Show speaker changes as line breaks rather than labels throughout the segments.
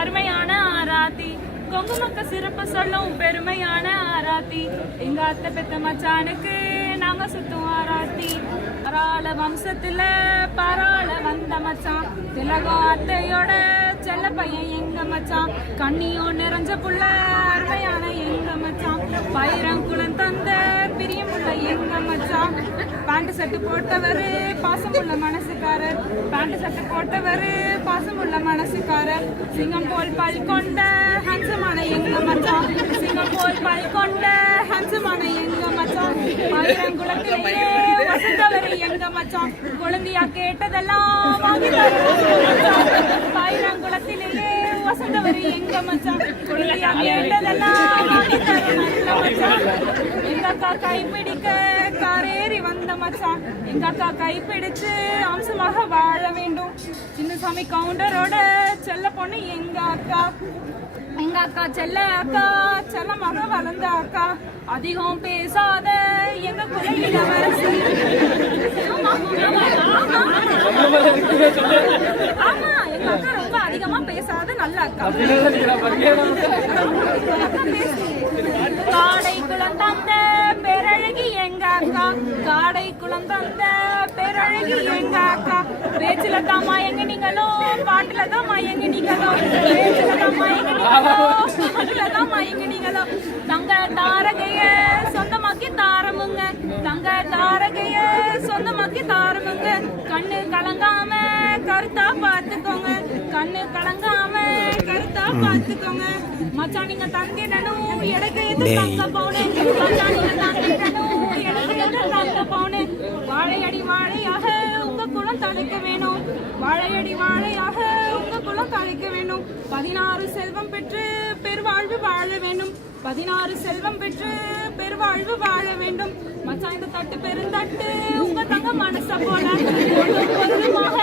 அருமையான ஆராத்தி. கொங்குமக்க சிறப்பு சொல்லும் பெருமையான ஆராத்தி. எங்க அத்தை பெத்த மச்சானுக்கு நாங்க சுத்தும் ஆராத்தி. பராள வம்சத்துல பராள வந்த மச்சான். திலகம் அத்தையோட செல்ல பையன் எங்க மச்சான். கண்ணியோ நிறைஞ்ச புள்ள அருமையான எங்க மச்சான். பயிரங்குளம் தந்த பிரியமுள்ள எங்க மச்சான். பேண்ட் சட்டு போட்டவரு பாசமுள்ள மனசுக்காரர். பேண்ட் சட்டு போட்டவரு பாசமுள்ள மனசுக்காரர். சிங்கம் போல் பல் கொண்ட ஹன்சமான எங்க மச்சான் சிங்கம் போல் பல் கொண்ட ஹன்சமான எங்க மச்சான் பயிரங்குளத்திலேயே வசந்தவரு எங்க மச்சான் குழந்தையா கேட்டதெல்லாம் வாங்கி பயிரங்குளத்திலேயே வசந்தவரு எங்க மச்சான் குழந்தையா கேட்டதெல்லாம் வாங்கி நல்ல மச்சான் எங்க அக்கா கைப்பிடிக்க வந்த மச்சான். எங்க அக்கா கைப்பிடிச்சு அம்சமாக வாழ வேண்டும். சின்னசாமி கவுண்டரோட செல்ல பொண்ணு எங்க அக்கா. எங்க அக்கா செல்ல அக்கா செல்லமாக வளர்ந்த அக்கா. அதிகம் பேசாத எங்க ஆமா. ஆமா எங்க அக்கா ரொம்ப அதிகமா பேசாத நல்ல அக்கா காடை குளம் தந்த பேரழகி எங்க அக்கா காடை குளம் தந்த பேரழகி எங்க அக்கா. பேச்சுல தான் மயங்க நீங்களோ? பாட்டுல தான் மயங்க நீங்களோ? பேச்சுல தான் மயங்க நீங்களோ? பாட்டுல தான் மயங்க நீங்களோ? தங்க தாரகைய சொந்தமாக்கி தாரமுங்க. தங்க தாரகைய சொந்தமாக்கி தாரமுங்க. கண்ணு கலங்காம கருத்தா பார்த்துக்கோங்க கண்ணு கலங்காம கருத்தா பார்த்துக்கோங்க மச்சான் நீங்க தந்திடணும் எனக்கு எது தங்க போனே மச்சான் நீங்க தந்திடணும் எனக்கு எது தங்க போனே வாழையடி வாழையாக உங்க குலம் தழைக்க வேணும் வாழையடி வாழையாக உங்க குலம் தழைக்க வேண்டும். பதினாறு செல்வம் பெற்று பெருவாழ்வு வாழ வேண்டும். பதினாறு செல்வம் பெற்று பெருவாழ்வு வாழ வேண்டும். மச்சான் இந்த தட்டு பெருந்தட்டு உங்க தங்க மனச போல. பொருளுமாக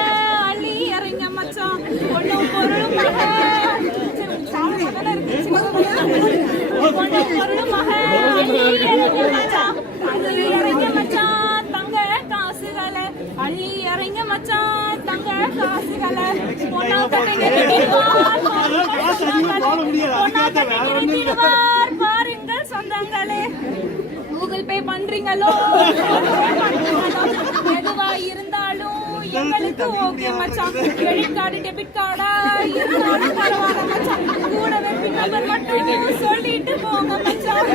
அள்ளி இறங்க மச்சான். பொண்ணும் பொருளுமாக பொருளுமாக அள்ளி இறங்க மச்சான். அள்ளி இறங்க மச்சான் தங்க காசுகளை அள்ளி இறங்க மச்சான் தங்க காசுகளை பொண்ணா தட்டி நிறுத்திடுவார் பொண்ணா தட்டி நிறுத்திடுவார் பாருங்கள் சொந்தங்களே. கூகுள் பே பண்றீங்களோ? எதுவா இருந்தாலும் எங்களுக்கு ஓகே மச்சான். கிரெடிட் கார்டு டெபிட் கார்டா இருந்தாலும் பரவாயில்ல மச்சான். கூடவே பின் நம்பர் மட்டும் சொல்லிட்டு போங்க மச்சான்.